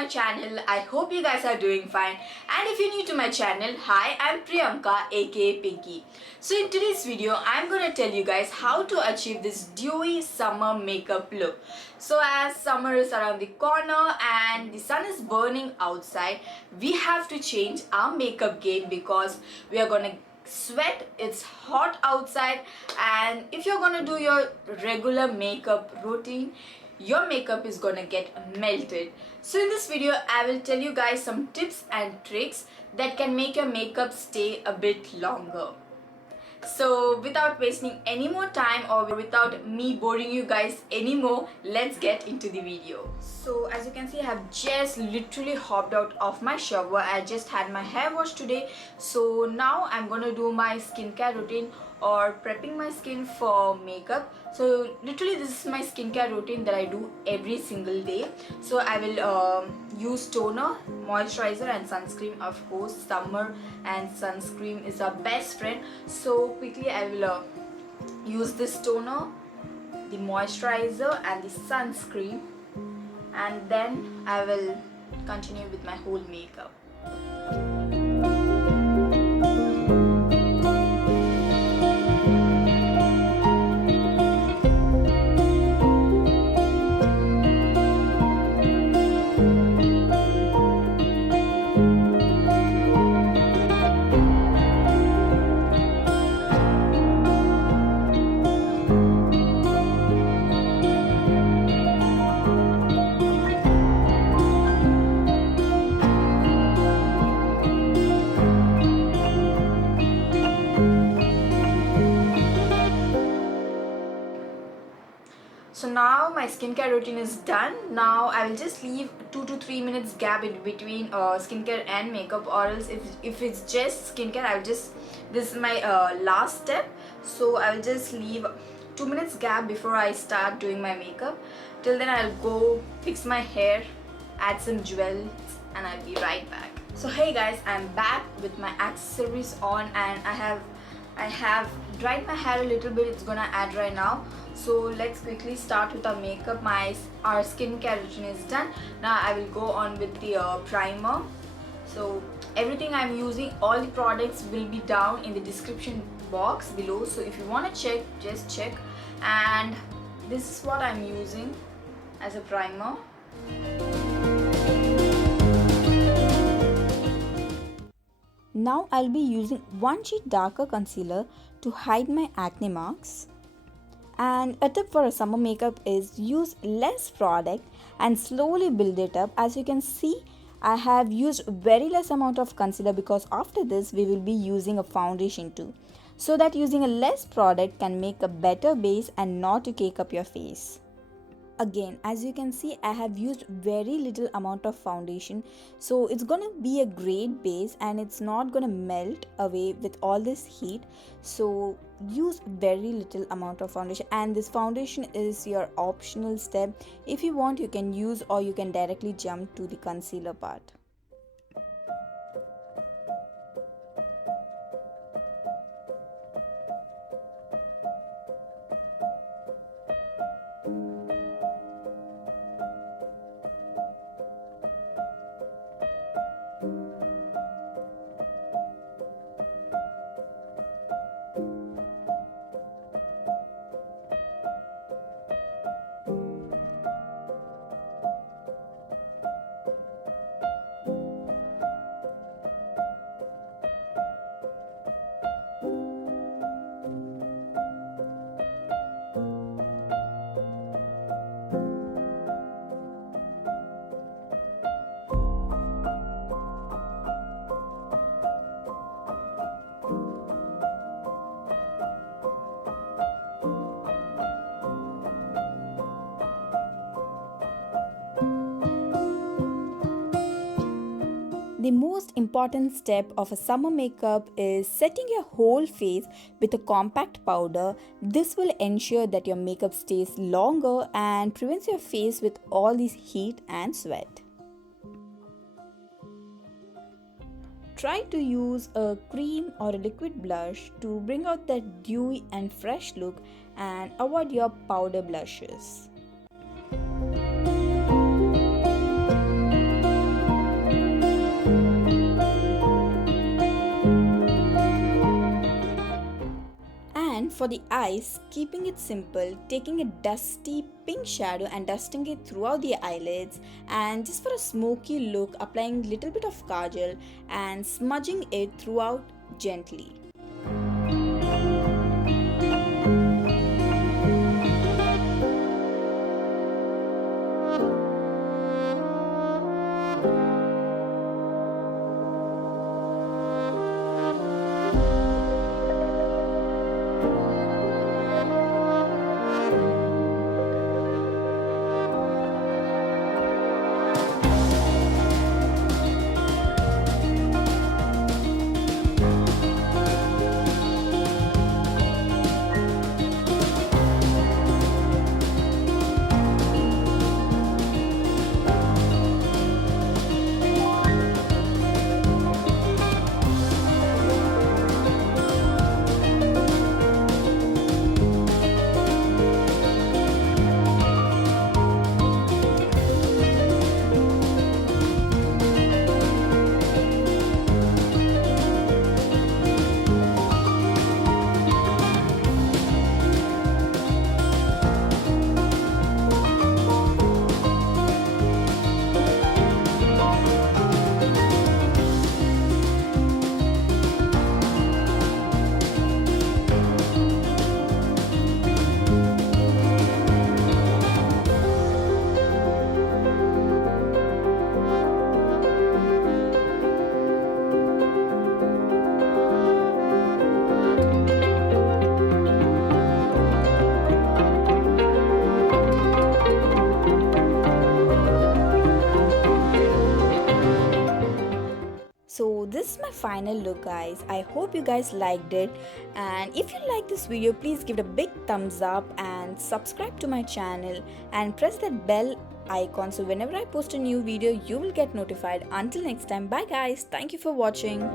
my channel. I hope you guys are doing fine. And if you're new to my channel, hi, I'm Priyanka aka.pinky. So in today's video, I'm gonna tell you guys how to achieve this dewy summer makeup look. So as summer is around the corner and the sun is burning outside, we have to change our makeup game because we are gonna sweat, it's hot outside, and if you're gonna do your regular makeup routine, your makeup is gonna get melted. So in this video I will tell you guys some tips and tricks that can make your makeup stay a bit longer. So without wasting any more time or without me boring you guys anymore, let's get into the video. So as you can see, I have just literally hopped out of my shower. I just had my hair washed today. So now I'm gonna do my skincare routine or prepping my skin for makeup. So literally this is my skincare routine that I do every single day. So I will use toner, moisturizer and sunscreen. Of course, summer and sunscreen is our best friend. So quickly I will use this toner, the moisturizer and the sunscreen, and then I will continue with my whole makeup. So now my skincare routine is done. Now I will just leave 2 to 3 minutes gap in between skincare and makeup, or else if it's just skincare, I'll just, this is my last step, so I will just leave 2 minutes gap before I start doing my makeup. Till then I'll go fix my hair, add some jewels, and I'll be right back. So hey guys, I'm back with my accessories on, and I have dried my hair a little bit. It's gonna add dry now. So let's quickly start with our makeup. Our skincare routine is done. Now I will go on with the primer. So everything I'm using, all the products will be down in the description box below. So if you want to check, just check. And this is what I'm using as a primer. Now I'll be using one shade darker concealer to hide my acne marks. And a tip for a summer makeup is use less product and slowly build it up. As you can see, I have used very less amount of concealer because after this we will be using a foundation too. So that using a less product can make a better base and not to cake up your face. Again, as you can see, I have used very little amount of foundation, so it's gonna be a great base and it's not gonna melt away with all this heat. So use very little amount of foundation, and this foundation is your optional step. If you want, you can use, or you can directly jump to the concealer part. The most important step of a summer makeup is setting your whole face with a compact powder. This will ensure that your makeup stays longer and prevents your face with all this heat and sweat. Try to use a cream or a liquid blush to bring out that dewy and fresh look and avoid your powder blushes. for the eyes, keeping it simple, taking a dusty pink shadow and dusting it throughout the eyelids, and just for a smoky look, applying little bit of kajal and smudging it throughout gently. So this is my final look, guys. I hope you guys liked it, and if you like this video, please give it a big thumbs up and subscribe to my channel and press that bell icon so whenever I post a new video you will get notified. Until next time, bye guys, thank you for watching.